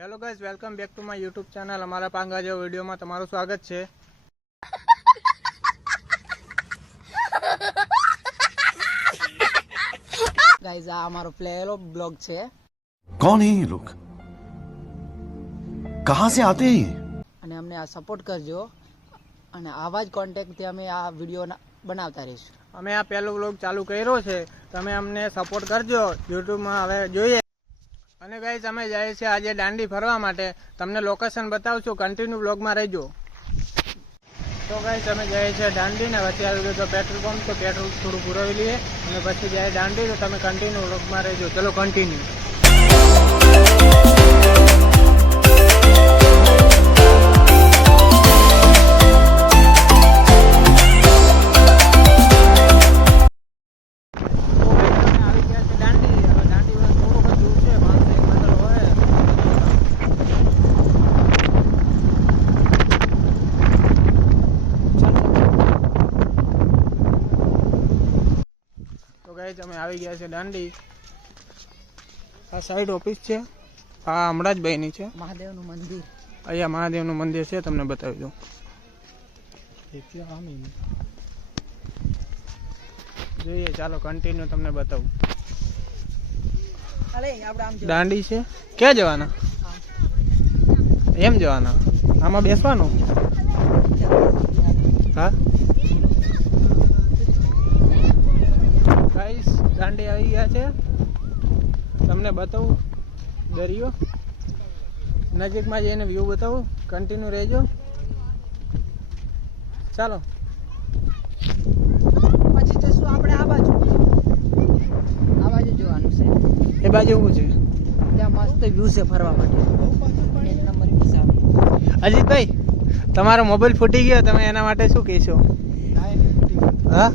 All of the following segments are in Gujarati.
Hello guys, welcome back to my YouTube channel. અમારા પાંગા જેવો વિડીયોમાં તમારું સ્વાગત છે. गाइस आ हमारो प्लेलो ब्लॉग છે. कौन है ये लोग? कहां से आते हैं ये? અને અમને આ સપોર્ટ કરજો અને આવા જ કોન્ટેક્ટ થી અમે આ વિડિયો બનાવતા રહીશું. અમે આ પહેલો વ્લોગ ચાલુ કર્યો છે, તમે અમને સપોર્ટ કરજો યુટ્યુબમાં. હવે જોઈએ. અને ગાઈઝ, અમે જઈએ છીએ આજે દાંડી ફરવા માટે. તમને લોકેશન બતાવશું, કન્ટિન્યુ વ્લોગમાં રહેજો. તો ગાઈઝ, અમે જઈએ છીએ દાંડી ને વચ્ચે આવી ગયો તો પેટ્રોલ પંપ, તો પેટ્રોલ થોડું પુરાવી લઈએ અને પછી જાય દાંડી. તો તમે કન્ટિન્યુ વ્લોગમાં રહેજો. ચલો કન્ટિન્યુ. અમે આવી ગયા છે દાંડી. આ સાઈડ ઓફિસ છે, આ હમણાં જ ભાઈની છે. મહાદેવનું મંદિર, અહીંયા મહાદેવનું મંદિર છે, તમને બતાવી દઉં. જોઈએ, ચાલો કન્ટિન્યુ તમને બતાવું. દાંડી છે. ક્યાં જવાના? એમ જવાના? આમાં બેસવાનું? હા, ગાઈસ, દાંડી આવી ગયા છે. તમને બતાવું દરિયો, નજીકમાં જઈને વ્યૂ બતાવું. કન્ટિન્યુ રહેજો. ચાલો. પછી જશું આપણે આ બાજુ જોવાનું છે. એ બાજુ શું છે? ત્યાં મસ્ત વ્યૂ છે ફરવા માટે. એક નંબર વ્યૂ આવે. અજીતભાઈ, તમારો મોબાઈલ ફૂટી ગયો, તમે એના માટે શું કહેશો? હા,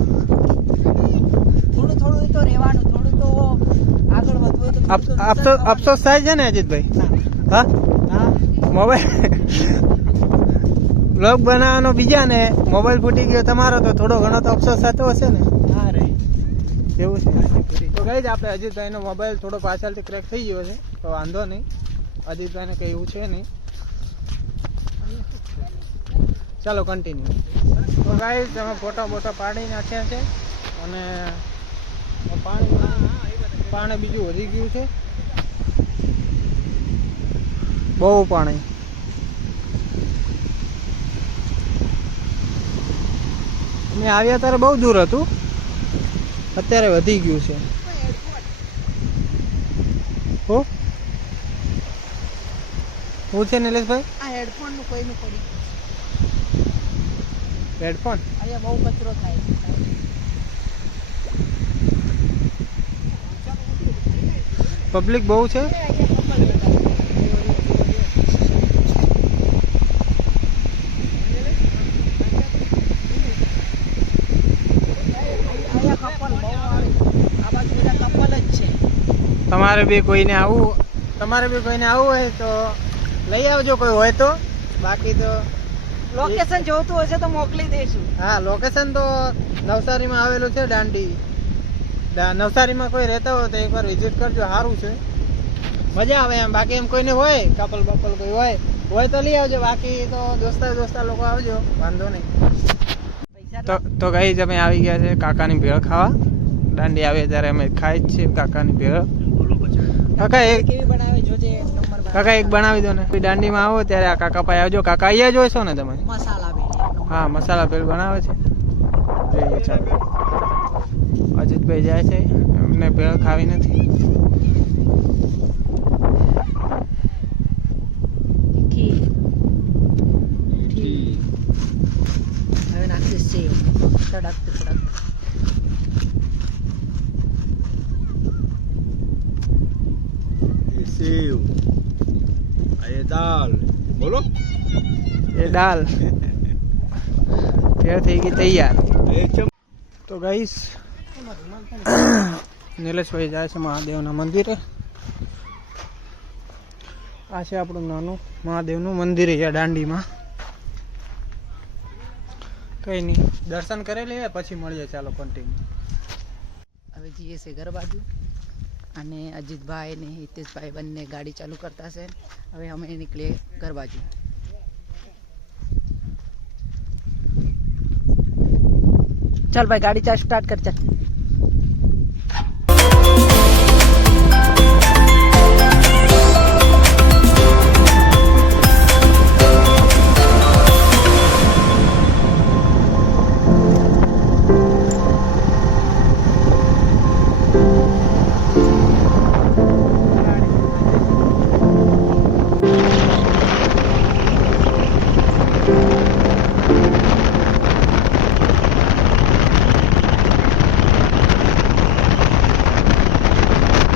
થોડું થોડું તો રહેવાનું, થોડું તો આગળ વધવું તો અફસોસ થાય છે ને અજીતભાઈ? હા, મોબાઈલ બ્લોગ બનાવવાનો બીજા ને મોબાઈલ ફૂટી ગયો તમારો, તો થોડો ઘણો તો અફસોસ થતો હશે ને? હા રે, એવું છે. તો ગાઈઝ, આપણે અજીતભાઈનો મોબાઈલ થોડો પાછળથી ક્રેક થઈ ગયો છે, તો વાંધો નહીં. અજીતભાઈને કંઈ એવું છે નહીં. ચાલો કન્ટિન્યુ. તો ગાઈઝ, તમે ફોટા બોટા પાડી નાખ્યા છે અને પાણી બીજું વધી ગયું છે, બહુ પાણી. અમે આવ્યા ત્યારે બહુ દૂર હતું, અત્યારે વધી ગયું છે. હો, શું છે નિલેશભાઈ? આ હેડફોન નું કોઈનું પડી ગયું. હેડફોન અહીંયા બહુ કચરો થાય છે. પબ્લિક બહુ છે. તમારે બી કોઈને આવવું હોય તો લઈ આવજો, કોઈ હોય તો. બાકી તો લોકેશન જોતું હશે તો મોકલી દઈશું. હા, લોકેશન તો નવસારીમાં આવેલું છે દાંડી. નવસારીમાં કોઈ રહેતા હોય તો એકવાર વિઝિટ કરજો, સારું છે, મજા આવે એમ. બાકી એમ કોઈને હોય, કપલ બપલ કોઈ હોય તો લઈ આવજો. બાકી તો દોસ્તા લોકો આવજો, વાંધો નહીં. તો ગાઈઝ, અમે આવી ગયા છે કાકાની ભેળ ખાવા. દાંડી આવે ત્યારે અમે ખાઈ જ છીએ કાકાની ભેળ. કાકા કેવી બનાવે જોજે, એક નંબર કાકા એક બનાવી દો ને. દાંડીમાં આવો ત્યારે આ કાકા પાસે આવજો. કાકા અહીંયા જોઈશો ને તમે? મસાલા ભેળ. હા, મસાલા ભેળ બનાવે છે. જોઈએ, ચાલો. અજીતભાઈ જાય છે, એમને ભેળ ખાવી નથી. હવે નાખીશ છે તડક તડક. सेव, ये दाल, बोलो. એ દાલ ભેળ થઈ ગઈ તૈયાર. તો ગાઈસ, નિલેશભાઈ જાય છે મહાદેવના મંદિરે. આ છે આપણું નાનું મહાદેવનું મંદિર અહીંયા દાંડીમાં. કઈ નહીં, દર્શન કરી લઈએ પછી મળીએ. ચાલો કન્ટિન્યુ. હવે જઈએ છે ઘર બાજુ. અને અજીતભાઈ ને હિતેશભાઈ બંને ગાડી ચાલુ કરતા છે. હવે અમે નીકળીએ ઘર બાજુ. ચાલ ભાઈ ગાડી ચાલ સ્ટાર્ટ કર ચાલ.